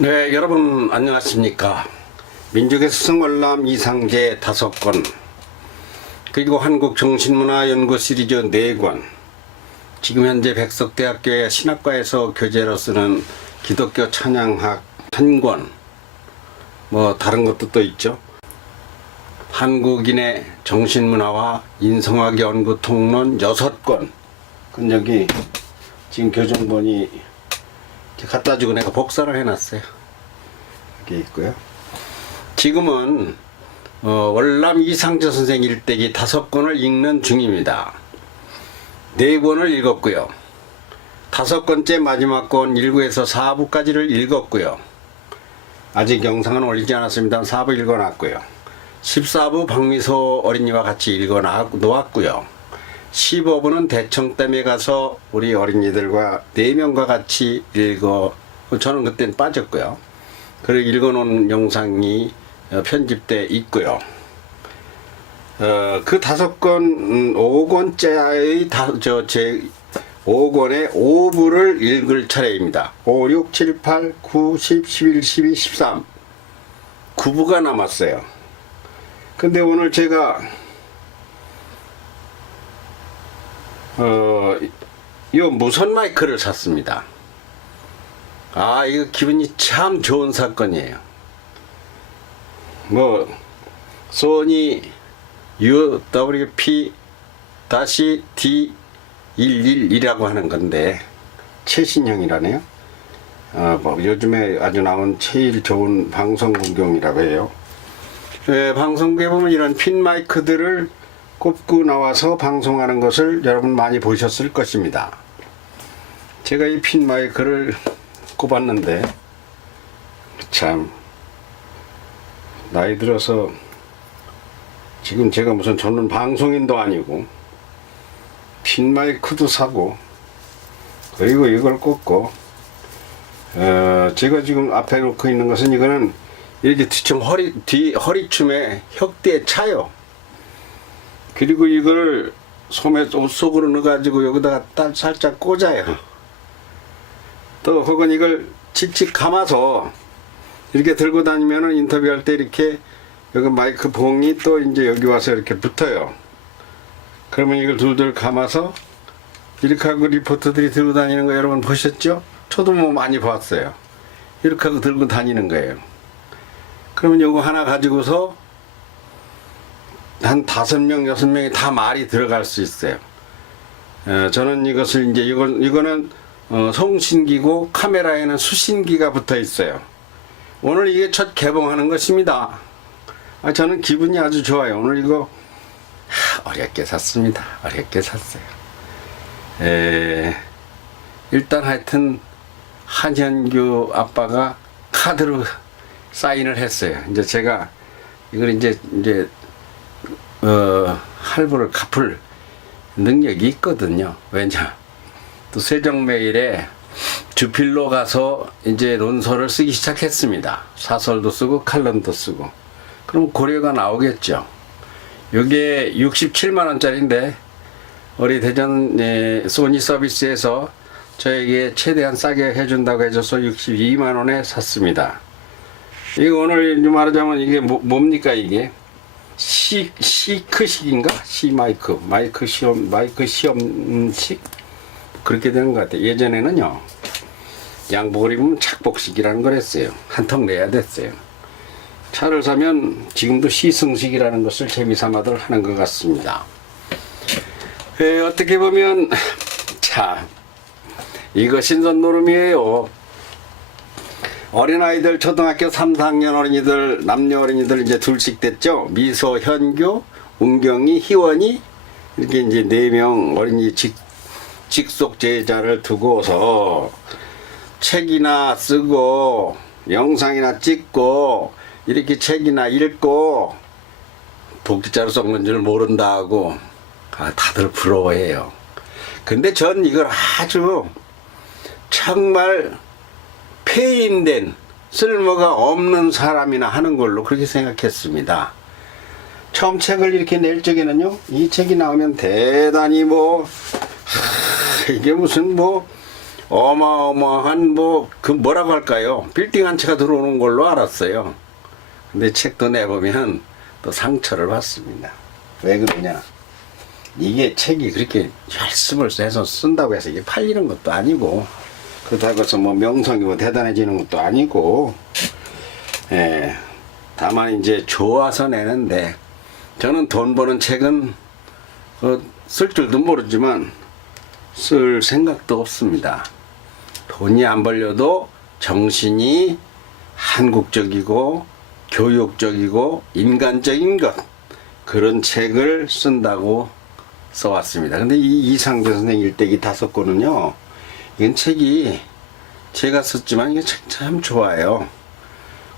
네, 여러분 안녕하십니까. 민족의 스승월남 이상제 5권, 그리고 한국정신문화연구 시리즈 4권, 지금 현재 백석대학교의 신학과에서 교재로 쓰는 기독교 찬양학 1권, 다른 것도 또 있죠. 한국인의 정신문화와 인성학 연구 통론 6권. 그건 여기 지금 교정본이 갖다 주고 내가 복사를 해놨어요. 여기 있고요. 지금은 월남 이상제 선생 일대기 5권을 읽는 중입니다. 4권을 읽었고요. 5권째 마지막 권 1부에서 4부까지를 읽었고요. 아직 영상은 올리지 않았습니다. 4부 읽어놨고요. 14부 박미소 어린이와 같이 읽어놓았고요. 15부는 대청댐에 가서 우리 어린이들과 4명과 같이 저는 그때는 빠졌고요. 그리고 읽어놓은 영상이 편집돼 있고요. 그 5권, 5권째의 제 5권의 5부를 읽을 차례입니다. 5, 6, 7, 8, 9, 10, 11, 12, 13 9부가 남았어요. 근데 오늘 제가 요 무선 마이크를 샀습니다. 이거 기분이 참 좋은 사건이에요. 소니 UWP-D111이라고 하는 건데 최신형이라네요. 요즘에 아주 나온 제일 좋은 방송국용이라고 해요. 방송국에 보면 이런 핀 마이크들을 꼽고 나와서 방송하는 것을 여러분 많이 보셨을 것입니다. 제가 이 핀 마이크를 꼽았는데 참 나이 들어서 지금 제가 무슨 저는 방송인도 아니고 핀 마이크도 사고 그리고 이걸 꽂고 제가 지금 앞에 놓고 있는 것은 이거는 이렇게 뒤춤 허리춤에 혁대에 차요. 그리고 이걸 소매 옷 속으로 넣어가지고 여기다가 살짝 꽂아요. 또 혹은 이걸 칙칙 감아서 이렇게 들고 다니면은 인터뷰할 때 이렇게 여기 마이크 봉이 또 이제 여기 와서 이렇게 붙어요. 그러면 이걸 둘둘 감아서 이렇게 하고 리포터들이 들고 다니는 거 여러분 보셨죠? 저도 많이 봤어요. 이렇게 하고 들고 다니는 거예요. 그러면 요거 하나 가지고서 한 5명, 6명이 다 말이 들어갈 수 있어요. 저는 이것을 이거는 송신기고 카메라에는 수신기가 붙어 있어요. 오늘 이게 첫 개봉하는 것입니다. 저는 기분이 아주 좋아요. 오늘 이거 어렵게 샀습니다. 어렵게 샀어요. 일단 하여튼 한현규 아빠가 카드로 사인을 했어요. 이제 제가 이걸 이제 할부를 갚을 능력이 있거든요. 왜냐? 또 세종매일에 주필로 가서 이제 논설을 쓰기 시작했습니다. 사설도 쓰고 칼럼도 쓰고. 그럼 고려가 나오겠죠. 이게 67만원짜리인데 우리 대전 소니 서비스에서 저에게 최대한 싸게 해준다고 해줘서 62만원에 샀습니다. 이거 오늘 말하자면 이게 뭡니까 이게? 시크식인가? 마이크 시험식? 그렇게 되는 것 같아요. 예전에는요, 양복을 입으면 착복식이라는 걸 했어요. 한 턱 내야 됐어요. 차를 사면 지금도 시승식이라는 것을 재미삼아들 하는 것 같습니다. 어떻게 보면, 이거 신선노름이에요. 어린아이들 초등학교 3, 4학년 어린이들, 남녀 어린이들 이제 둘씩 됐죠. 미소, 현규, 운경이, 희원이 이렇게 이제 4명 어린이 직속 제자를 두고서 책이나 쓰고 영상이나 찍고 이렇게 책이나 읽고 복지자로 썩는 줄 모른다고 다들 부러워해요. 근데 전 이걸 아주 정말 폐인된 쓸모가 없는 사람이나 하는 걸로 그렇게 생각했습니다. 처음 책을 이렇게 낼 적에는요, 이 책이 나오면 대단히 이게 무슨 어마어마한 그 뭐라고 할까요? 빌딩 한 채가 들어오는 걸로 알았어요. 근데 책도 내보면 또 상처를 받습니다. 왜 그러냐? 이게 책이 그렇게 열심을 해서 쓴다고 해서 이게 팔리는 것도 아니고, 그렇다고 해서 뭐 명성이 뭐 대단해지는 것도 아니고, 예, 다만 이제 좋아서 내는데, 저는 돈 버는 책은 쓸 줄도 모르지만 쓸 생각도 없습니다. 돈이 안 벌려도 정신이 한국적이고 교육적이고 인간적인 것, 그런 책을 쓴다고 써왔습니다. 근데 이 이상도 선생 일대기 5권은요, 이건 책이 제가 썼지만 이게 책 참 좋아요.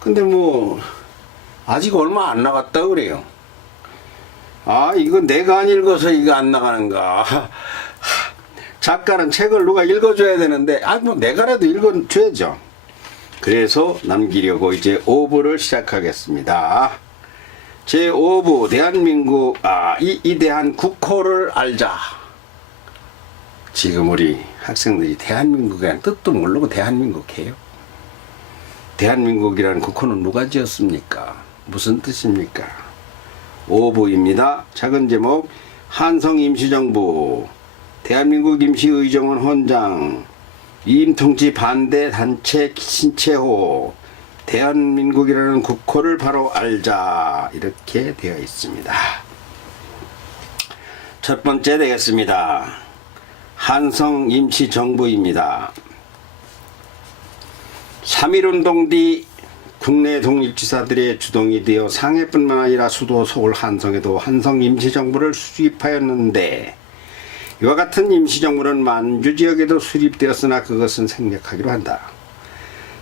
근데 뭐 아직 얼마 안 나갔다 그래요. 아, 이거 내가 안 읽어서 이거 안 나가는가. 작가는 책을 누가 읽어줘야 되는데, 뭐 내가라도 읽어줘야죠. 그래서 남기려고 이제 5부를 시작하겠습니다. 제5부 대한민국, 이 대한 국호를 알자. 지금 우리 학생들이 대한민국이라는 뜻도 모르고 대한민국 해요. 대한민국이라는 국호는 누가 지었습니까? 무슨 뜻입니까? 5부입니다. 작은 제목, 한성임시정부, 대한민국 임시의정원 헌장, 위임통치 반대 단체 신채호, 대한민국이라는 국호를 바로 알자, 이렇게 되어 있습니다. 첫 번째 되겠습니다. 한성임시정부입니다. 3.1운동 뒤 국내 독립지사들의 주동이 되어 상해뿐만 아니라 수도 서울 한성에도 한성임시정부를 수립하였는데, 이와 같은 임시정부는 만주 지역에도 수립되었으나 그것은 생략하기로 한다.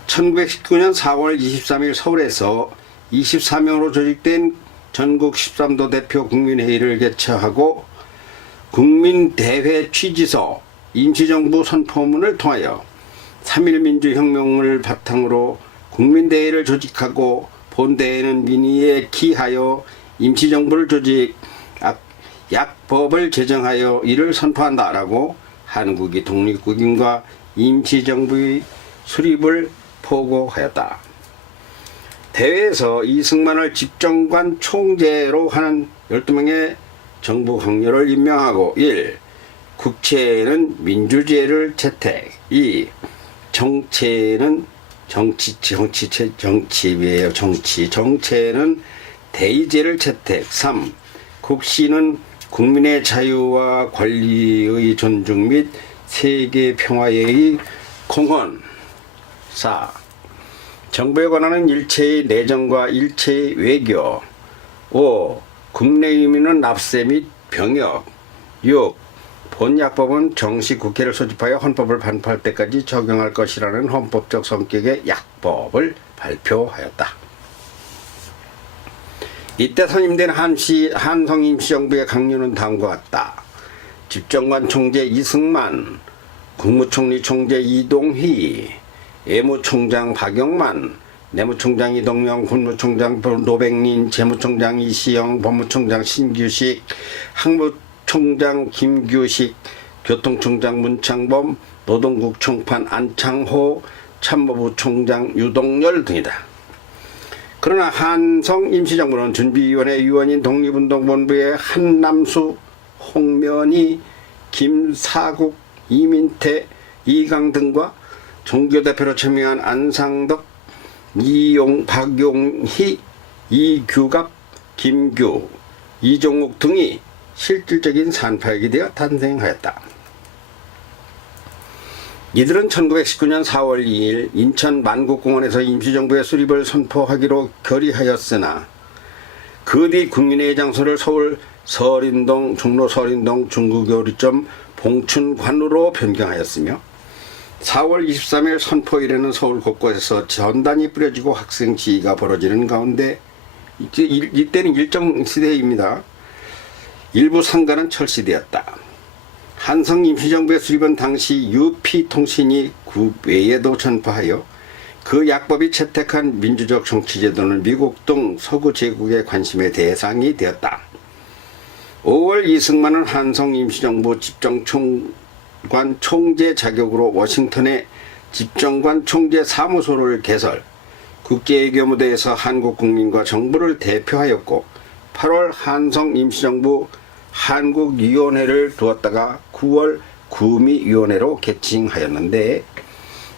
1919년 4월 23일 서울에서 24명으로 조직된 전국 13도 대표 국민회의를 개최하고 국민대회 취지서 임시정부 선포문을 통하여 3.1 민주혁명을 바탕으로 국민대회를 조직하고 본대회는 민의에 기하여 임시정부를 조직, 약법을 제정하여 이를 선포한다라고 한국이 독립국임과 임시정부의 수립을 포고하였다. 대회에서 이승만을 집정관 총재로 하는 12명의 정부 관료를 임명하고 1. 국채는 민주제를 채택. 2. 정체는 정체는 대의제를 채택. 3. 국시는 국민의 자유와 권리의 존중 및 세계 평화의 공헌. 4. 정부에 관하는 일체의 내정과 일체의 외교. 5. 국내 유민은 납세 및 병역. 6. 본약법은 정식 국회를 소집하여 헌법을 반포할 때까지 적용할 것이라는 헌법적 성격의 약법을 발표하였다. 이때 선임된 한성임시정부의 강령은 다음과 같다. 집정관 총재 이승만, 국무총리 총재 이동희, 예무총장 박영만, 내무총장 이동영, 군무총장 노백린, 재무총장 이시영, 법무총장 신규식, 항무총장 김규식, 교통총장 문창범, 노동국 총판 안창호, 참모부 총장 유동열 등이다. 그러나 한성임시정부는 준비위원회 위원인 독립운동본부의 한남수, 홍면희, 김사국, 이민태, 이강 등과 종교대표로 참여한 안상덕, 이용, 박용희, 이규갑, 김규, 이종욱 등이 실질적인 산파역이 되어 탄생하였다. 이들은 1919년 4월 2일 인천 만국공원에서 임시정부의 수립을 선포하기로 결의하였으나 그 뒤 국민회의 장소를 서울 서린동, 종로 서린동 중구교류점 봉춘관으로 변경하였으며 4월 23일 선포일에는 서울 곳곳에서 전단이 뿌려지고 학생 시위가 벌어지는 가운데 이때는 일정시대입니다. 일부 상가는 철시되었다. 한성임시정부의 수립은 당시 UP통신이 국외에도 전파하여 그 약법이 채택한 민주적 정치제도는 미국 등 서구 제국의 관심의 대상이 되었다. 5월 이승만은 한성임시정부 집정총재 집정관 총재 자격으로 워싱턴에 집정관 총재 사무소를 개설, 국제외교 무대에서 한국 국민과 정부를 대표하였고 8월 한성 임시정부 한국위원회를 두었다가 9월 구미위원회로 개칭하였는데,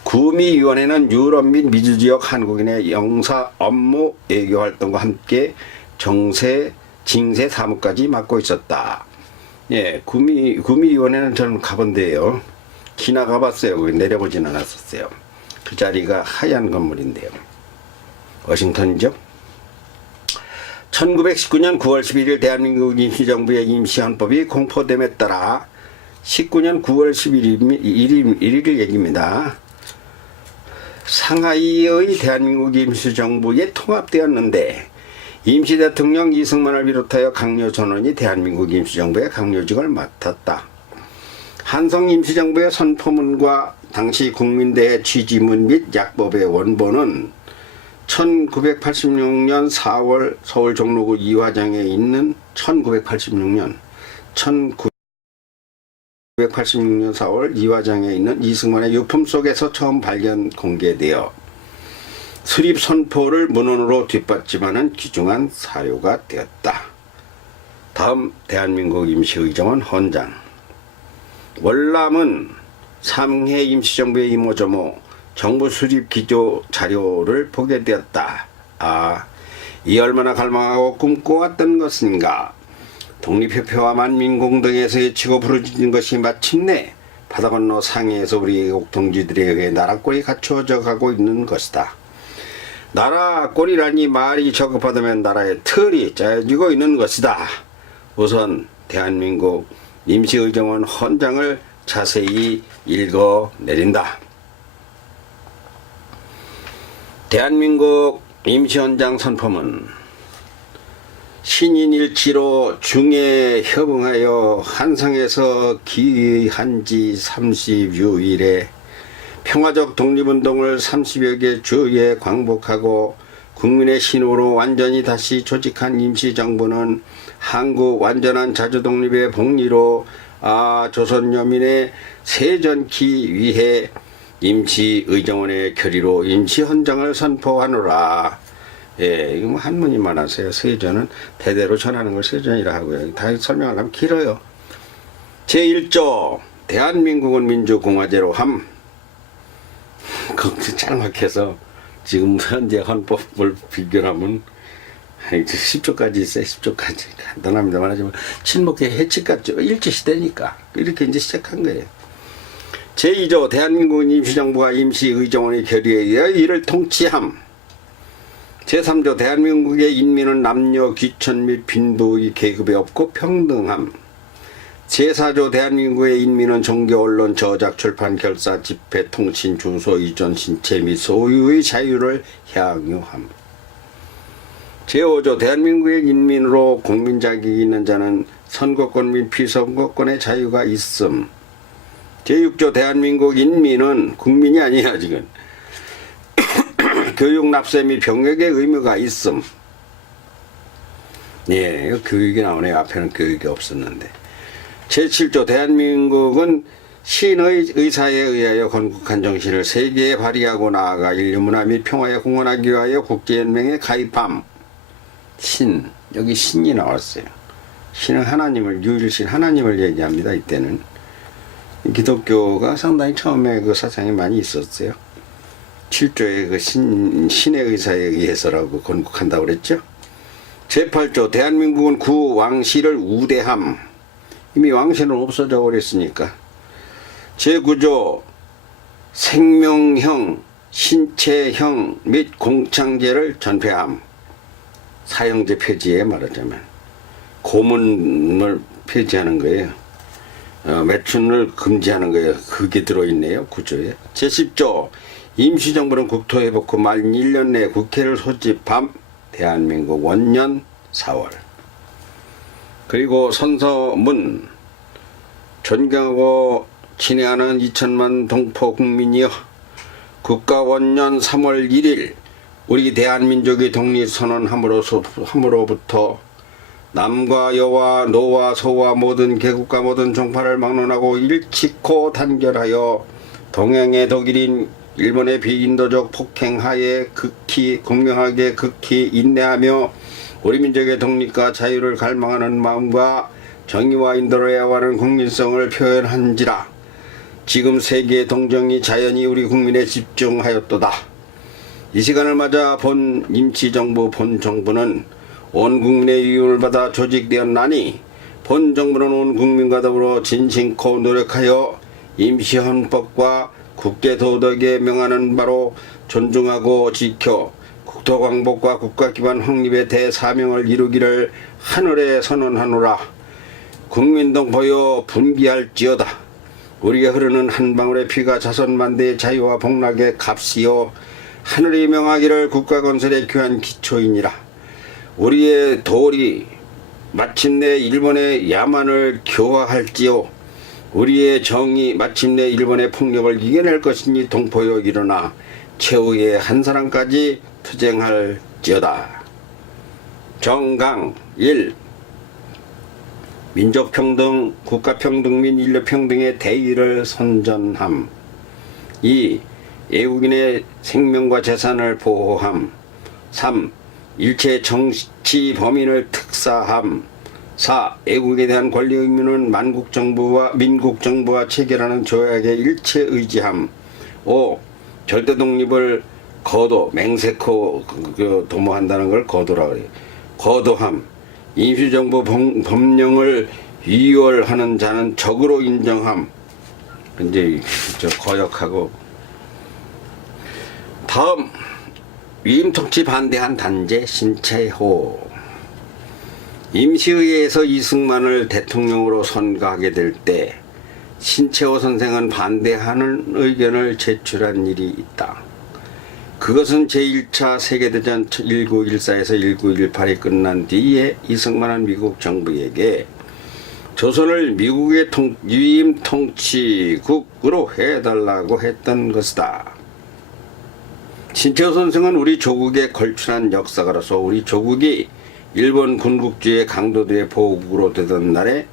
구미위원회는 유럽 및 미주 지역 한국인의 영사 업무 외교 활동과 함께 징세 사무까지 맡고 있었다. 예, 구미위원회는 저는 가본 데요. 지나가봤어요. 거기 내려보진 않았었어요. 그 자리가 하얀 건물인데요. 워싱턴이죠. 1919년 9월 11일 대한민국 임시정부의 임시헌법이 공포됨에 따라 19년 9월 11일 얘기입니다. 상하이의 대한민국 임시정부에 통합되었는데 임시대통령 이승만을 비롯하여 강요 전원이 대한민국 임시정부의 강요직을 맡았다. 한성 임시정부의 선포문과 당시 국민대회 취지문 및 약법의 원본은 1986년 4월 서울 종로구 이화장에 있는 1986년 4월 이화장에 있는 이승만의 유품 속에서 처음 발견 공개되어 수립 선포를 문헌으로 뒷받침하는 귀중한 사료가 되었다. 다음 대한민국 임시의정원 헌장. 월남은 상해 임시정부의 이모저모 정부 수립 기조 자료를 보게 되었다. 이 얼마나 갈망하고 꿈꿔왔던 것인가. 독립협회와 만민공동에서 외치고 부르짖은 것이 마침내 바다 건너 상해에서 우리 애국 동지들에 의해 나라꼴이 갖추어져 가고 있는 것이다. 나라꼴이라니 말이 저급하다면 나라의 틀이 짜여지고 있는 것이다. 우선 대한민국 임시의정원 헌장을 자세히 읽어내린다. 대한민국 임시헌장 선포문. 신인일치로 중에 협응하여 한성에서 기한 지 30여일에 평화적 독립운동을 30여 개 주에 광복하고 국민의 신호로 완전히 다시 조직한 임시정부는 한국 완전한 자주독립의 복리로 조선여민의 세전키 위해 임시의정원의 결의로 임시헌장을 선포하노라. 예, 이거 뭐 한문이만 하세요. 세전은 대대로 전하는 걸 세전이라 하고요. 다 설명하려면 길어요. 제1조 대한민국은 민주공화제로 함. 그것도 짤막해서 지금 현재 헌법을 비교하면 10조까지 있어요. 10조까지 간단합니다만 하지만 친목의 해치같죠. 일제시대니까 이렇게 이제 시작한 거예요. 제2조 대한민국 임시정부가 임시의정원의 결의에 의해 이를 통치함. 제3조 대한민국의 인민은 남녀 귀천 및 빈부의 계급에 없고 평등함. 제4조 대한민국의 인민은 종교, 언론, 저작, 출판, 결사, 집회, 통신, 주소, 이전, 신체 및 소유의 자유를 향유함. 제5조 대한민국의 인민으로 공민자격이 있는 자는 선거권 및 비선거권의 자유가 있음. 제6조 대한민국 인민은 국민이 아니야 지금. 교육, 납세 및 병역의 의무가 있음. 예, 교육이 나오네요. 앞에는 교육이 없었는데. 제7조 대한민국은 신의 의사에 의하여 건국한 정신을 세계에 발휘하고 나아가 인류 문화 및 평화에 공헌하기 위하여 국제연맹에 가입함. 신, 여기 신이 나왔어요. 신은 하나님을, 유일신 하나님을 얘기합니다. 이때는 기독교가 상당히 처음에 그 사상이 많이 있었어요. 7조의 그 신의 의사에 의해서라고 건국한다고 그랬죠. 제8조 대한민국은 구 왕실을 우대함. 이미 왕실은 없어져 버렸으니까. 제9조 생명형, 신체형 및 공창제를 전폐함. 사형제 폐지에 말하자면 고문을 폐지하는 거예요. 매춘을 금지하는 거예요. 그게 들어있네요. 구조에. 제10조 임시정부는 국토회복 후 만 1년 내에 국회를 소집함. 대한민국 원년 4월. 그리고 선서문. 존경하고 친애하는 2천만 동포 국민이여, 국가 원년 3월 1일 우리 대한민족이 독립선언함으로부터 남과 여와 노와 소와 모든 계급과 모든 종파를 막론하고 일치코 단결하여 동양의 독일인 일본의 비인도적 폭행하에 극히 공명하게 극히 인내하며 우리 민족의 독립과 자유를 갈망하는 마음과 정의와 인도를 애워하는 국민성을 표현한지라. 지금 세계의 동정이 자연히 우리 국민에 집중하였도다. 이 시간을 맞아 본 임시정부 본정부는 온 국민의 위임을 받아 조직되었나니 본 정부는 온 국민과 더불어 진심코 노력하여 임시헌법과 국제도덕에 명하는 바로 존중하고 지켜 국토광복과 국가기반 확립의 대사명을 이루기를 하늘에 선언하노라. 국민동포여 분비할지어다. 우리에 흐르는 한 방울의 피가 자손만대의 자유와 복락의 값이요 하늘이 명하기를 국가건설의 귀한 기초이니라. 우리의 돌이 마침내 일본의 야만을 교화할지요 우리의 정이 마침내 일본의 폭력을 이겨낼 것이니 동포여 일어나 최후의 한 사람까지 투쟁할지어다. 정강 1. 민족평등, 국가평등 및 인류평등의 대의를 선전함. 2. 애국인의 생명과 재산을 보호함. 3. 일체 정치 범인을 특사함. 4. 애국에 대한 권리 의무는 민국정부와 체결하는 조약에 일체 의지함. 5. 절대 독립을 맹세코 도모한다는 걸 거도라 그래요. 거도함. 임시정부 법령을 위헌하는 자는 적으로 인정함. 이제 거역하고. 다음 위임통치 반대한 단체 신채호. 임시의회에서 이승만을 대통령으로 선거하게 될 때 신채호 선생은 반대하는 의견을 제출한 일이 있다. 그것은 제1차 세계대전 1914에서 1918이 끝난 뒤에 이승만은 미국 정부에게 조선을 미국의 위임 통치국으로 해달라고 했던 것이다. 신채호 선생은 우리 조국의 걸출한 역사가로서 우리 조국이 일본 군국주의 강도들의 보국으로 되던 날에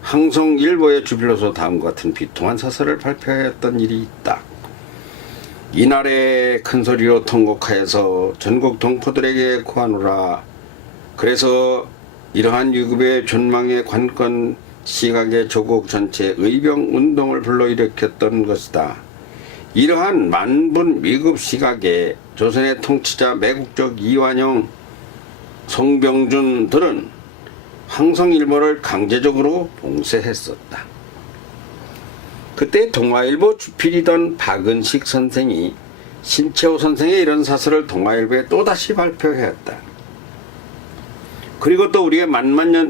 항성일보의 주필로서 다음과 같은 비통한 사설을 발표하였던 일이 있다. 이날에 큰소리로 통곡하여서 전국 동포들에게 구하노라. 그래서 이러한 유급의 존망의 관건 시각의 조국 전체 의병운동을 불러일으켰던 것이다. 이러한 만분 미급 시각에 조선의 통치자 매국적 이완용, 송병준들은 항성일보를 강제적으로 봉쇄했었다. 그때 동아일보 주필이던 박은식 선생이 신채호 선생의 이런 사설을 동아일보에 또다시 발표하였다. 그리고 또 우리의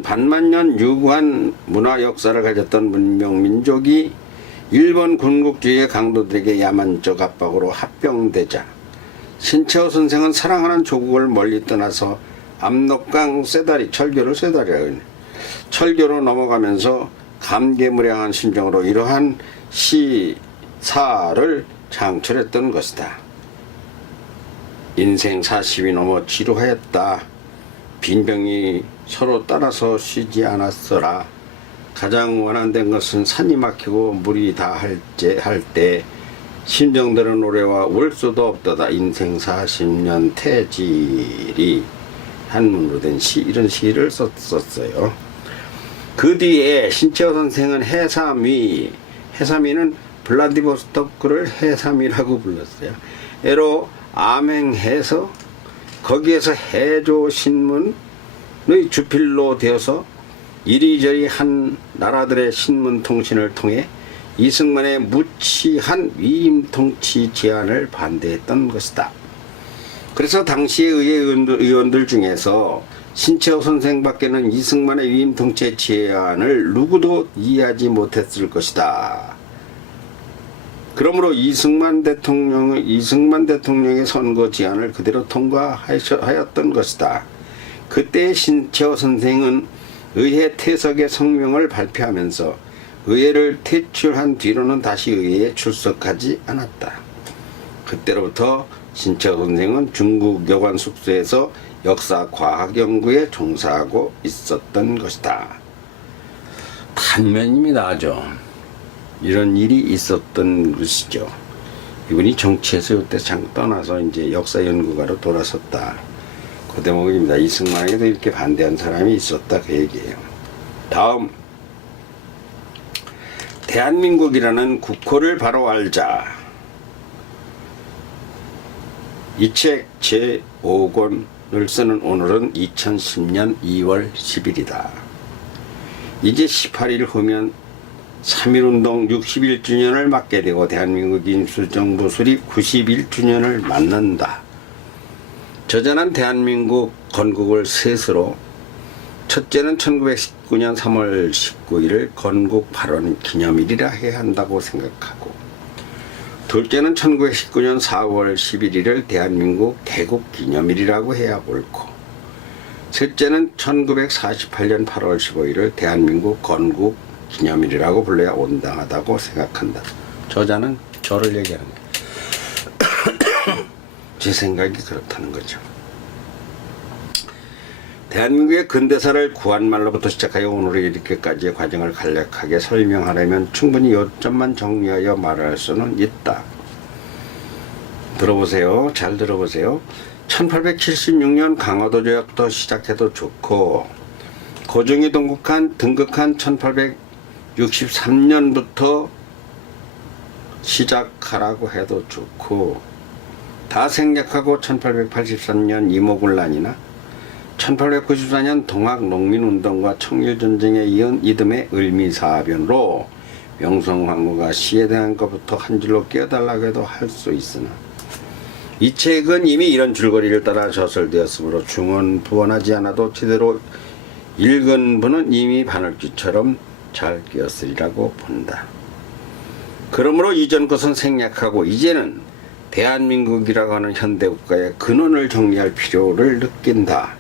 반만년 유구한 문화 역사를 가졌던 문명민족이 일본 군국주의의 강도들에게 야만적 압박으로 합병되자 신채호 선생은 사랑하는 조국을 멀리 떠나서 압록강 철교로 넘어가면서 감개무량한 심정으로 이러한 시사를 창출했던 것이다. 인생 40이 넘어 지루하였다. 빈병이 서로 따라서 쉬지 않았어라. 가장 원한된 것은 산이 막히고 물이 다 할 때 심정대로 노래와 울 수도 없다다. 인생 40년 태질이 한문으로 된 이런 시를 썼어요. 그 뒤에 신채호 선생은 해삼위는 블라디보스토크를 해삼이라고 불렀어요. 애로 암행해서 거기에서 해조 신문의 주필로 되어서 이리저리 한 나라들의 신문 통신을 통해 이승만의 무치한 위임 통치 제안을 반대했던 것이다. 그래서 당시의 의원들 중에서 신채호 선생밖에는 이승만의 위임 통치 제안을 누구도 이해하지 못했을 것이다. 그러므로 이승만 대통령의 선거 제안을 그대로 통과하였던 것이다. 그때 신채호 선생은 의회 퇴석의 성명을 발표하면서 의회를 퇴출한 뒤로는 다시 의회에 출석하지 않았다. 그때로부터 신채호 선생은 중국 여관 숙소에서 역사 과학 연구에 종사하고 있었던 것이다. 단면입니다. 아주 이런 일이 있었던 것이죠. 이분이 정치에서 이때 잠깐 떠나서 이제 역사 연구가로 돌아섰다. 그 대목입니다. 이승만에게도 이렇게 반대한 사람이 있었다, 그 얘기예요. 다음, 대한민국이라는 국호를 바로 알자. 이 책 제5권을 쓰는 오늘은 2010년 2월 10일이다. 이제 18일 후면 3.1운동 61주년을 맞게 되고 대한민국 임시정부 수립 91주년을 맞는다. 저자는 대한민국 건국을 셋으로, 첫째는 1919년 3월 19일을 건국 발원 기념일이라 해야 한다고 생각하고, 둘째는 1919년 4월 11일을 대한민국 개국 기념일이라고 해야 옳고, 셋째는 1948년 8월 15일을 대한민국 건국 기념일이라고 불러야 온당하다고 생각한다. 저자는 저를 얘기하는 거예요. 제 생각이 그렇다는 거죠. 대한민국의 근대사를 구한말로부터 시작하여 오늘의 이렇게까지의 과정을 간략하게 설명하려면 충분히 요점만 정리하여 말할 수는 있다. 들어보세요. 잘 들어보세요. 1876년 강화도 조약부터 시작해도 좋고, 고종이 등극한 1863년부터 시작하라고 해도 좋고, 다 생략하고 1883년 이모군란이나 1894년 동학농민운동과 청일전쟁에 이은 이듬해 을미사변으로 명성황후가 시에 대한 것부터 한 줄로 끼어달라고 해도 할 수 있으나, 이 책은 이미 이런 줄거리를 따라 저설되었으므로 중언부언하지 않아도 제대로 읽은 분은 이미 바늘귀처럼 잘 끼었으리라고 본다. 그러므로 이전 것은 생략하고 이제는 대한민국이라고 하는 현대국가의 근원을 정리할 필요를 느낀다.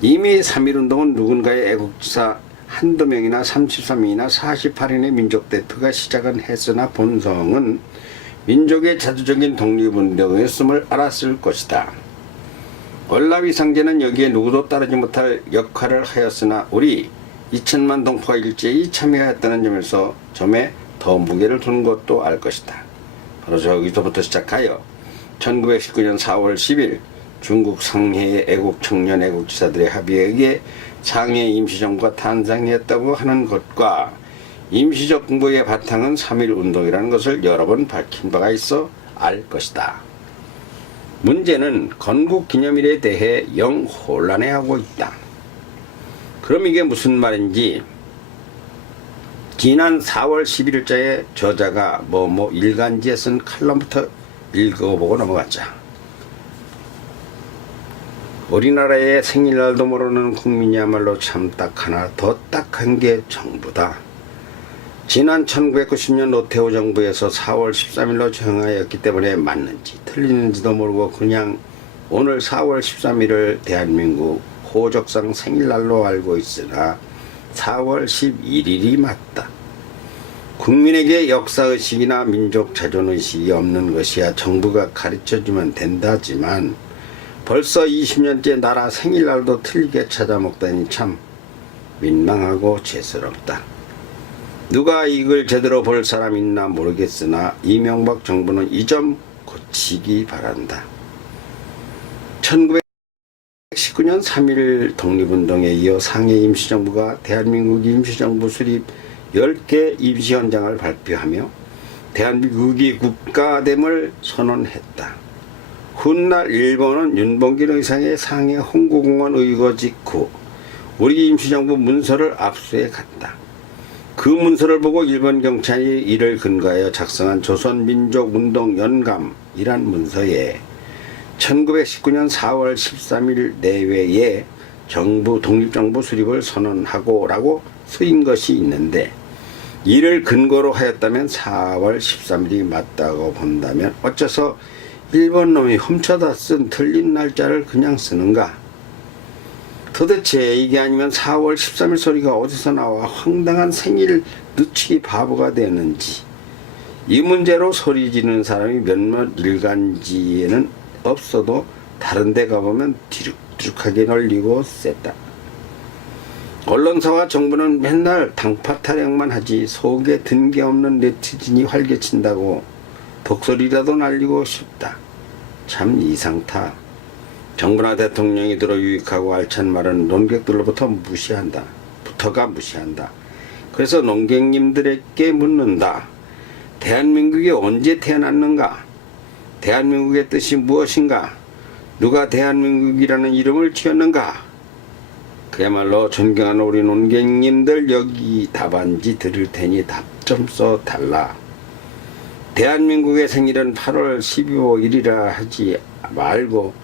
이미 3.1운동은 누군가의 애국지사 한두 명이나 33인이나 48인의 민족대표가 시작은 했으나 본성은 민족의 자주적인 독립운동이었음을 알았을 것이다. 월남이상제는 여기에 누구도 따르지 못할 역할을 하였으나 우리 2천만 동포가 일제히 참여했다는 점에 더 무게를 두는 것도 알 것이다. 바로 저기서부터 시작하여 1919년 4월 10일 중국 상해의 애국 청년 애국지사들의 합의에 의해 상해 임시정부가 탄생했다고 하는 것과 임시적 정부의 바탕은 3.1운동이라는 것을 여러 번 밝힌 바가 있어 알 것이다. 문제는 건국기념일에 대해 영 혼란해하고 있다. 그럼 이게 무슨 말인지 지난 4월 11일자에 저자가 일간지에 쓴 칼럼부터 읽어보고 넘어가자. 우리나라의 생일날도 모르는 국민이야말로 참 딱 하나 더 딱한 게 정부다. 지난 1990년 노태우 정부에서 4월 13일로 정하였기 때문에 맞는지 틀리는지도 모르고 그냥 오늘 4월 13일을 대한민국 호적상 생일날로 알고 있으나 4월 11일이 맞다. 국민에게 역사의식이나 민족 자존의식이 없는 것이야 정부가 가르쳐주면 된다지만 벌써 20년째 나라 생일날도 틀리게 찾아먹다니 참 민망하고 죄스럽다. 누가 이걸 제대로 볼 사람 있나 모르겠으나 이명박 정부는 이 점 고치기 바란다. 1919년 3.1 독립운동에 이어 상해 임시정부가 대한민국 임시정부 수립 10개 임시헌장을 발표하며 대한민국이 국가됨을 선언했다. 훗날 일본은 윤봉길 의상의 상해 홍구공원 의거 직후 우리 임시정부 문서를 압수해 갔다. 그 문서를 보고 일본 경찰이 이를 근거하여 작성한 조선민족운동연감이란 문서에 1919년 4월 13일 내외에 독립정부 수립을 선언하고 라고 쓰인 것이 있는데, 이를 근거로 하였다면 4월 13일이 맞다고 본다면 어째서 일본 놈이 훔쳐다 쓴 틀린 날짜를 그냥 쓰는가? 도대체 이게 아니면 4월 13일 소리가 어디서 나와 황당한 생일 늦추기 바보가 되는지 이 문제로 소리 지르는 사람이 몇몇 일간지에는 없어도 다른 데 가보면 뒤룩뒤룩하게 널리고 셌다. 언론사와 정부는 맨날 당파 타령만 하지 속에 든 게 없는 네티즌이 활개친다고 독소리라도 날리고 싶다. 참 이상타. 정부나 대통령이 들어 유익하고 알찬 말은 논객들로부터 무시한다. 부터가 무시한다. 그래서 논객님들에게 묻는다. 대한민국이 언제 태어났는가? 대한민국의 뜻이 무엇인가? 누가 대한민국이라는 이름을 지었는가? 그야말로 존경하는 우리 논객님들, 여기 답안지 드릴 테니 답 좀 써달라. 대한민국의 생일은 8월 12일이라 하지 말고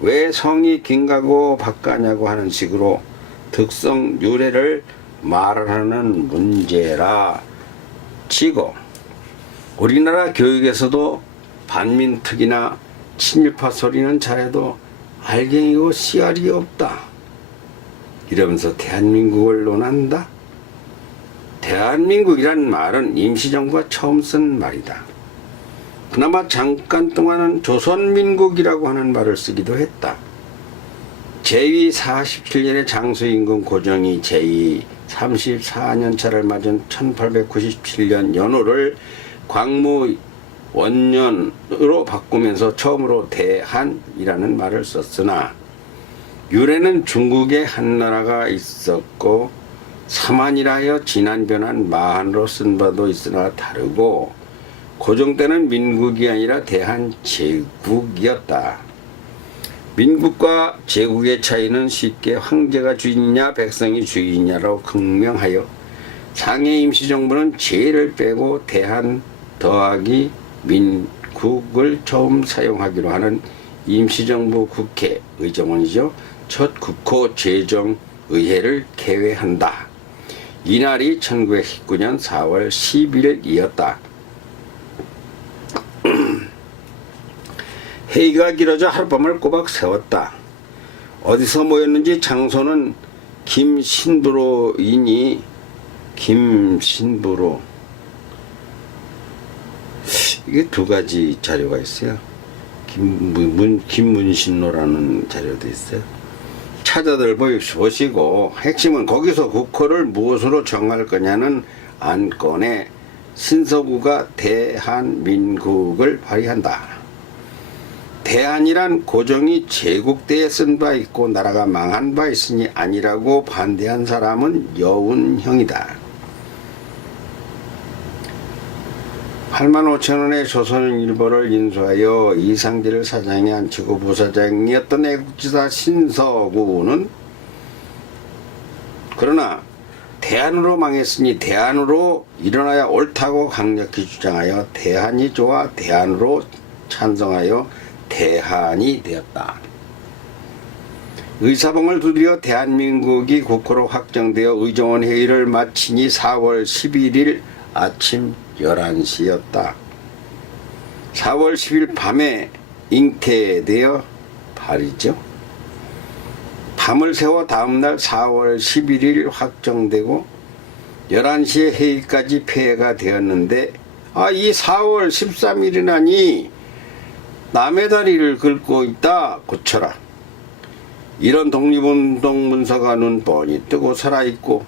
왜 성이 긴가고 박가냐고 하는 식으로 득성 유래를 말하는 문제라 치고, 우리나라 교육에서도 반민특위나 친일파 소리는 잘해도 알갱이고 씨알이 없다 이러면서 대한민국을 논한다. 대한민국이란 말은 임시정부가 처음 쓴 말이다. 그나마 잠깐 동안은 조선민국이라고 하는 말을 쓰기도 했다. 제2 47년에 장수임금 고종이 제2 34년차를 맞은 1897년 연호를 광무 원년으로 바꾸면서 처음으로 대한이라는 말을 썼으나, 유래는 중국에 한나라가 있었고 삼한이라 하여 진한 변한 마한으로 쓴 바도 있으나 다르고, 고종 때는 민국이 아니라 대한제국이었다. 민국과 제국의 차이는 쉽게 황제가 주인이냐 백성이 주인이냐로 극명하여 상해 임시정부는 제를 빼고 대한 더하기 민국을 처음 사용하기로 하는 임시정부 국회 의정원이죠. 첫 국호 제정의회를 개회한다. 이날이 1919년 4월 10일이었다. 회의가 길어져 하룻밤을 꼬박 세웠다. 어디서 모였는지 장소는 김신부로이니, 김신부로, 이게 두 가지 자료가 있어요. 김문신로라는 자료도 있어요. 찾아들 보시고, 핵심은 거기서 국호를 무엇으로 정할 거냐는 안건에 신서구가 대한민국을 발의한다. 대한이란 고종이 제국 때에 쓴 바 있고 나라가 망한 바 있으니 아니라고 반대한 사람은 여운형이다. 85,000원의 조선일보를 인수하여 이상디를 사장에 앉히고 부사장이었던 애국지사 신서구는 그러나 대한으로 망했으니 대한으로 일어나야 옳다고 강력히 주장하여 대한이 좋아 대한으로 찬성하여 대한이 되었다. 의사봉을 두드려 대한민국이 국호로 확정되어 의정원 회의를 마치니 4월 11일 아침 11시였다. 4월 10일 밤에 잉태되어 발이죠. 밤을 새워 다음날 4월 11일 확정되고 11시에 회의까지 폐회가 되었는데, 이 4월 13일이라니 남의 다리를 긁고 있다 고쳐라. 이런 독립운동 문서가 눈 뻔히 뜨고 살아있고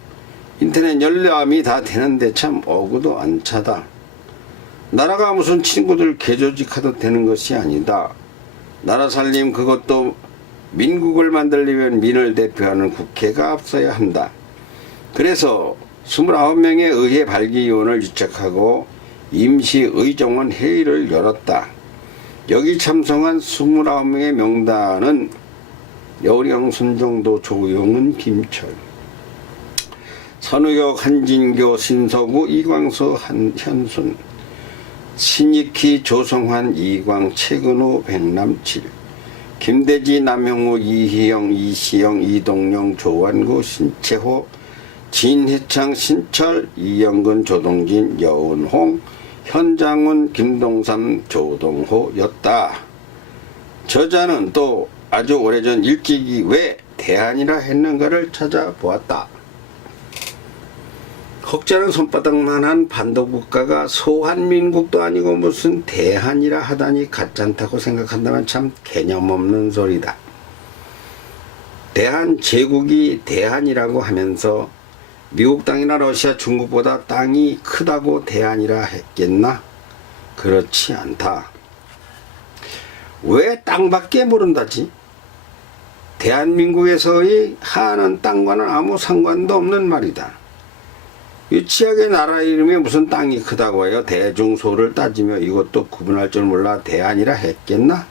인터넷 열람이 다 되는데 참 어구도 안 차다. 나라가 무슨 친구들 개조직하듯 되는 것이 아니다. 나라 살림, 그것도 민국을 만들려면 민을 대표하는 국회가 앞서야 한다. 그래서 29명의 의회 발기위원을 유착하고 임시의정원 회의를 열었다. 여기 참석한 29명의 명단은 여우령, 손정도, 조용은, 김철, 선우혁, 한진교, 신서구, 이광수, 현순, 신익희, 조성환, 이광, 최근호, 백남칠, 김대지, 남형우, 이희영, 이시영, 이동영, 조완구, 신채호, 진해창, 신철, 이영근, 조동진, 여운홍, 현장훈, 김동삼, 조동호였다. 저자는 또 아주 오래전 일찍이 왜 대한이라 했는가를 찾아보았다. 혹자는 손바닥만한 반도국가가 소한민국도 아니고 무슨 대한이라 하다니 가짠다고 생각한다면 참 개념 없는 소리다. 대한 제국이 대한이라고 하면서 미국 땅이나 러시아, 중국보다 땅이 크다고 대한이라 했겠나? 그렇지 않다. 왜 땅밖에 모른다지? 대한민국에서의 하는 땅과는 아무 상관도 없는 말이다. 유치하게 나라 이름에 무슨 땅이 크다고 해요. 대중소를 따지며 이것도 구분할 줄 몰라 대한이라 했겠나?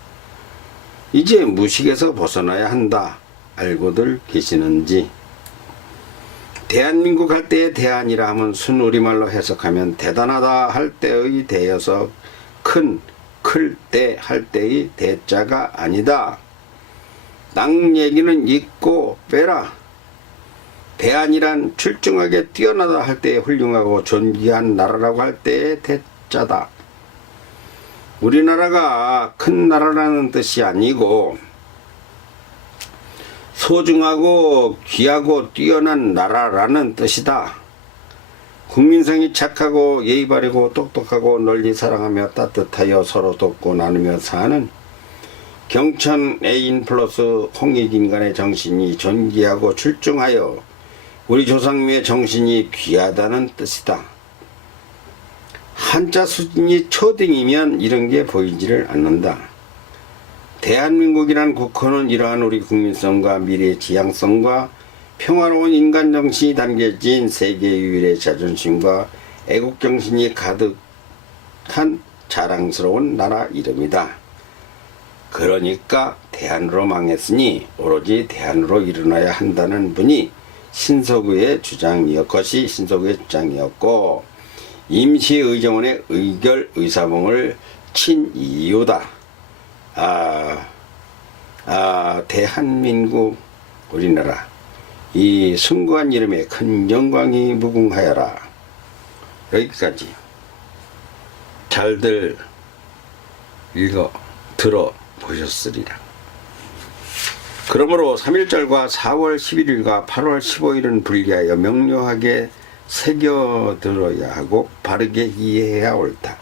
이제 무식에서 벗어나야 한다. 알고들 계시는지. 대한민국 할 때의 대한이라 하면 순우리말로 해석하면 대단하다 할 때의 대여서 클 때 할 때의 대자가 아니다. 땅 얘기는 잊고 빼라. 대한이란 출중하게 뛰어나다 할 때의 훌륭하고 존귀한 나라라고 할 때의 대자다. 우리나라가 큰 나라라는 뜻이 아니고 소중하고 귀하고 뛰어난 나라라는 뜻이다. 국민성이 착하고 예의 바르고 똑똑하고 널리 사랑하며 따뜻하여 서로 돕고 나누며 사는 경천 애인 플러스 홍익인간의 정신이 존귀하고 출중하여 우리 조상미의 정신이 귀하다는 뜻이다. 한자 수준이 초딩이면 이런 게 보이지를 않는다. 대한민국이란 국호는 이러한 우리 국민성과 미래 지향성과 평화로운 인간 정신이 담겨진 세계 유일의 자존심과 애국 정신이 가득한 자랑스러운 나라 이름이다. 그러니까 대한으로 망했으니 오로지 대한으로 일어나야 한다는 분이 신석우의 주장이었고 임시의정원의 의결 의사봉을 친 이유다. 대한민국 우리나라 이 숭고한 이름에 큰 영광이 무궁하여라. 여기까지 잘들 읽어 들어 보셨으리라. 그러므로 3.1절과 4월 11일과 8월 15일은 분리하여 명료하게 새겨들어야 하고 바르게 이해해야 옳다.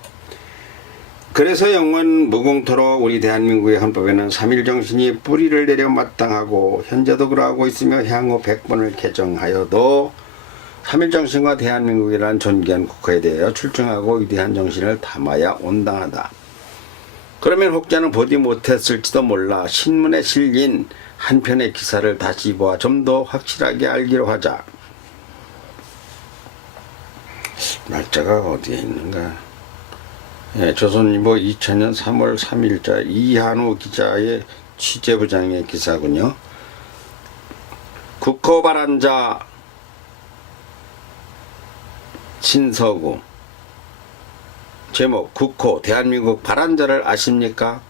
그래서 영원 무공토로 우리 대한민국의 헌법에는 3.1 정신이 뿌리를 내려 마땅하고 현재도 그러하고 있으며 향후 100번을 개정하여도 3.1 정신과 대한민국이라는 존귀한 국가에 대하여 출중하고 위대한 정신을 담아야 온당하다. 그러면 혹자는 보지 못했을지도 몰라 신문에 실린 한 편의 기사를 다시 보아 좀 더 확실하게 알기로 하자. 날짜가 어디에 있는가? 예, 조선일보 2000년 3월 3일자 이한우 기자의 취재부장의 기사군요. 국호 발안자 신석우. 제목 국호 대한민국 발안자를 아십니까?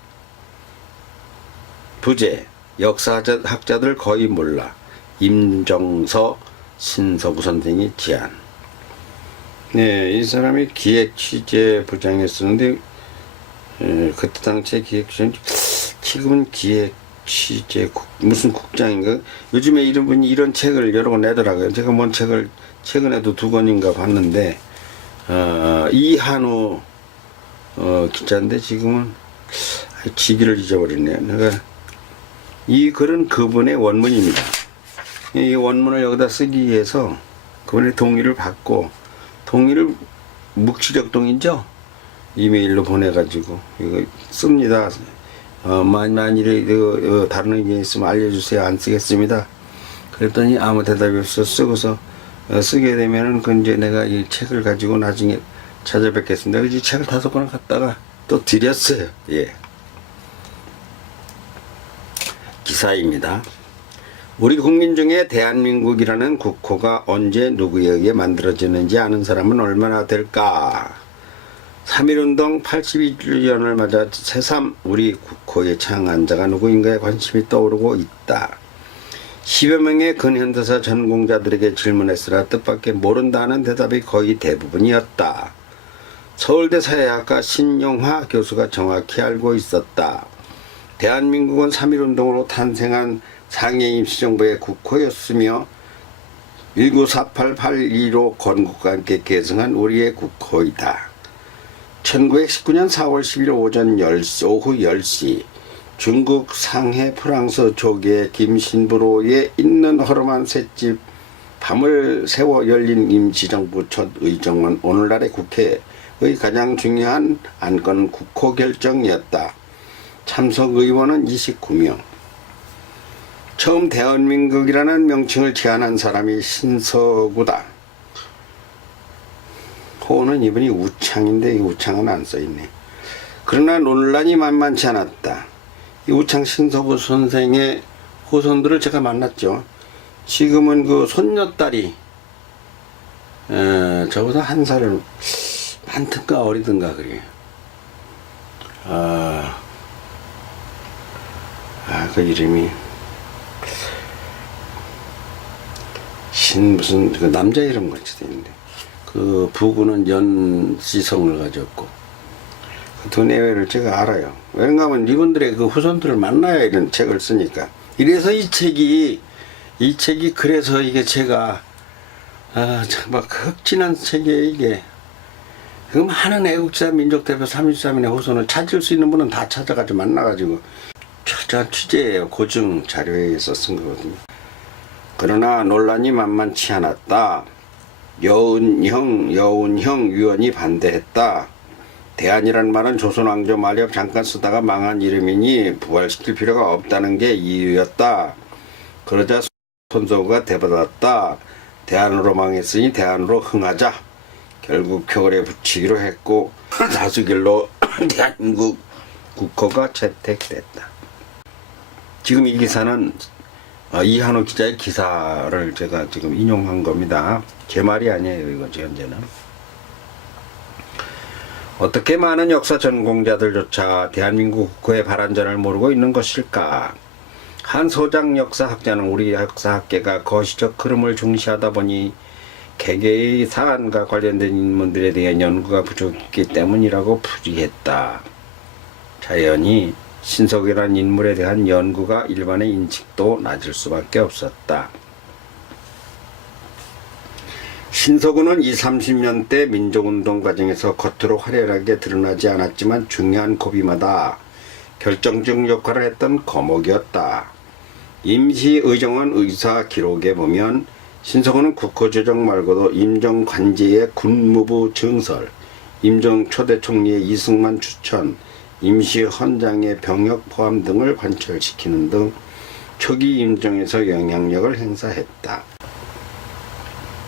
부제 역사학자들 거의 몰라. 임정서 신석우 선생이 지한. 네, 이 사람이 기획 취재 부장이었었는데 그때 당시에 기획 취재 지금은 기획 취재 무슨 국장인가? 요즘에 이런 분이 이런 책을 여러 권 내더라고요. 제가 뭔 책을 최근에도 2권인가 봤는데 이한우 기자인데 지금은 직위를 잊어버렸네요. 내가 이 글은 그분의 원문입니다. 이 원문을 여기다 쓰기 위해서 그분의 동의를 받고 동의를 묵시적동이죠. 이메일로 보내가지고 이거 씁니다. 만일에 다른 의견이 있으면 알려주세요. 안 쓰겠습니다. 그랬더니 아무 대답이 없어 쓰고서 쓰게 되면은 그 이제 내가 이 책을 가지고 나중에 찾아뵙겠습니다. 이 책을 5권을 갖다가 또 드렸어요. 예. 기사입니다. 우리 국민 중에 대한민국이라는 국호가 언제 누구에 의해 만들어졌는지 아는 사람은 얼마나 될까? 3.1운동 82주년을 맞아 새삼 우리 국호의 창안자가 누구인가에 관심이 떠오르고 있다. 10여 명의 근현대사 전공자들에게 질문했으나 뜻밖의 모른다는 대답이 거의 대부분이었다. 서울대 사회학과 신용화 교수가 정확히 알고 있었다. 대한민국은 3.1운동으로 탄생한 상해 임시정부의 국호였으며 1948-82로 건국과 함께 계승한 우리의 국호이다. 1919년 4월 10일 오후 10시 중국 상해 프랑스 조계 김신부로에 있는 허름한 셋집 밤을 새워 열린 임시정부 첫 의정은 오늘날의 국회의 가장 중요한 안건 국호 결정이었다. 참석 의원은 29명. 처음 대한민국이라는 명칭을 제안한 사람이 신서구다. 호는 이분이 우창인데 이 우창은 안 써있네. 그러나 논란이 만만치 않았다. 이 우창 신서구 선생의 후손들을 제가 만났죠. 지금은 그 손녀딸이 저보다 한 살을 많든가 어리든가 그래요. 그 이름이 무슨 그 남자 이름 같이 되는데 그 부부는 연시성을 가졌고 그 두 내외를 제가 알아요. 왜냐하면 이분들의 그 후손들을 만나야 이런 책을 쓰니까. 이래서 이 책이 그래서 이게 제가 정말 극진한 책이에요 이게. 그 많은 애국자 민족대표 33인의 후손을 찾을 수 있는 분은 다 찾아가지고 만나가지고 철저한 취재예요. 고증 자료에서 쓴 거거든요. 그러나 논란이 만만치 않았다. 여운형 위원이 반대했다. 대안이란 말은 조선왕조 말엽 잠깐 쓰다가 망한 이름이니 부활시킬 필요가 없다는 게 이유였다. 그러자 손서구가 대받았다. 대안으로 망했으니 대안으로 흥하자. 결국 표결에 붙이기로 했고 다수결로 대한민국 국호가 채택됐다. 지금 이 기사는 이한호 기자의 기사를 제가 지금 인용한 겁니다. 제 말이 아니에요. 이거 현재는. 어떻게 많은 역사 전공자들조차 대한민국 국호의 발안전을 모르고 있는 것일까? 한 소장 역사학자는 우리 역사학계가 거시적 흐름을 중시하다 보니 개개의 사안과 관련된 인물들에 대한 연구가 부족했기 때문이라고 풀이했다. 자연히 신석이라는 인물에 대한 연구가 일반의 인식도 낮을 수밖에 없었다. 신석구는 20, 30년대 민족운동 과정에서 겉으로 화려하게 드러나지 않았지만 중요한 고비마다 결정적 역할을 했던 거목이었다. 임시의정원 의사 기록에 보면 신석구는 국호조정 말고도 임정관제의 군무부 증설, 임정 초대 총리의 이승만 추천, 임시헌장의 병역 포함 등을 관철시키는 등 초기 임정에서 영향력을 행사했다.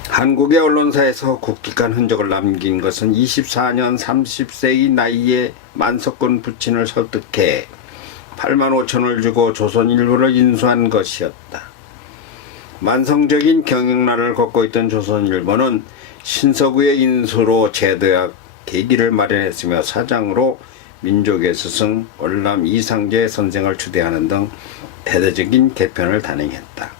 한국의 언론사에서 국기간 흔적을 남긴 것은 24년 30세의 나이에 만석군 부친을 설득해 8만 5천을 주고 조선일보를 인수한 것이었다. 만성적인 경영난을 겪고 있던 조선일보는 신석구의 인수로 제도약 계기를 마련했으며 사장으로 민족의 스승 월남 이상재 선생을 추대하는 등 대대적인 개편을 단행했다.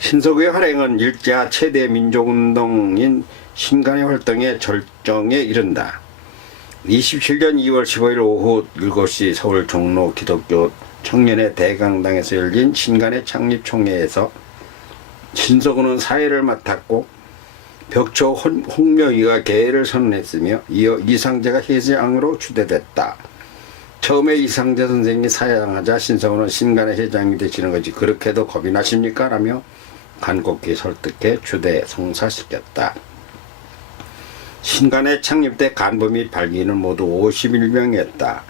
신석구의 활행은 일제하 최대 민족운동인 신간의 활동의 절정에 이른다. 27년 2월 15일 오후 7시 서울 종로 기독교 청년의 대강당에서 열린 신간의 창립총회에서 신석구는 사회를 맡았고 벽초 홍명희가 계를 선언했으며 이어 이상재가 회장으로 추대됐다. 처음에 이상재 선생이 사양하자 신석구는 신간의 회장이 되시는 거지 그렇게도 겁이 나십니까? 라며 간곡히 설득해 추대 성사시켰다. 신간의 창립 때 간부 및 발기인은 모두 51명이었다.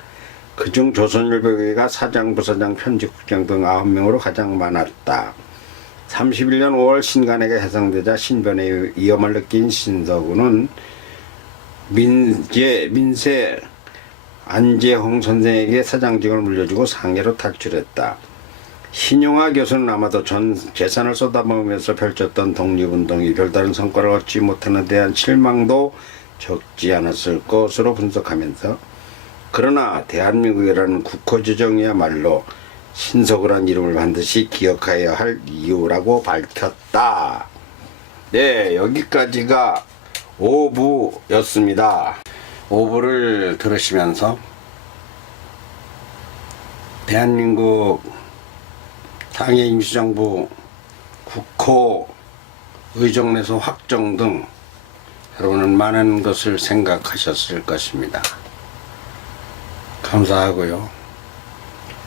그중 조선일보가 사장, 부사장, 편집국장 등 9명으로 가장 많았다. 31년 5월 신간에게 해상되자 신변의 위험을 느낀 신석구는 민세 안재홍 선생에게 사장직을 물려주고 상해로 탈출했다. 신용화 교수는 아마도 전 재산을 쏟아부으면서 펼쳤던 독립운동이 별다른 성과를 얻지 못하는 데 대한 실망도 적지 않았을 것으로 분석하면서 그러나 대한민국이라는 국호조정이야말로 신석구란 이름을 반드시 기억해야 할 이유라고 밝혔다. 네, 여기까지가 5부였습니다. 5부를 들으시면서 대한민국 당의 임시정부 국호 의정내소 확정 등 여러분은 많은 것을 생각하셨을 것입니다. 감사하고요.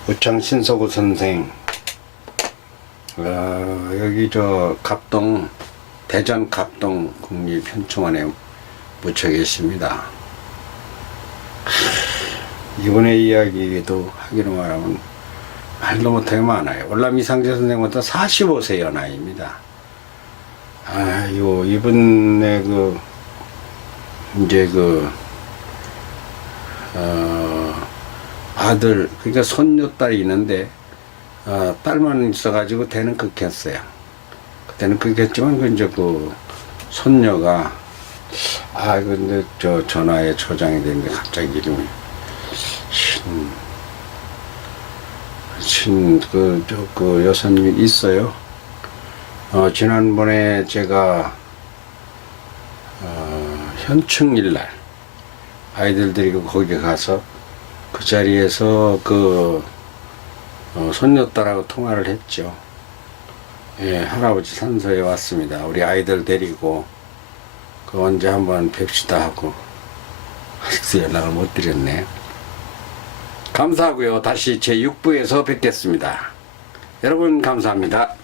우창 신서구 선생, 여기 저 갑동, 대전 갑동 국립현충원에 묻혀 계십니다. 이번에 이야기도 하기로 말하면 말도 못하게 많아요. 월남 이상재 선생보다 45세 연하입니다. 아유, 이분의 이제 아들, 그러니까 손녀딸이 있는데, 딸만 있어가지고 대는 극했어요. 그때는 극했지만, 이제 손녀가, 근데 전화에 저장이 되는데 갑자기 이름이, 여사님이 있어요. 지난번에 제가, 현충일날, 아이들 데리고 거기 가서 그 자리에서 손녀딸하고 통화를 했죠. 예, 할아버지 산소에 왔습니다. 우리 아이들 데리고 언제 한번 뵙시다 하고 아직도 연락을 못 드렸네. 감사하고요. 다시 제 6부에서 뵙겠습니다. 여러분 감사합니다.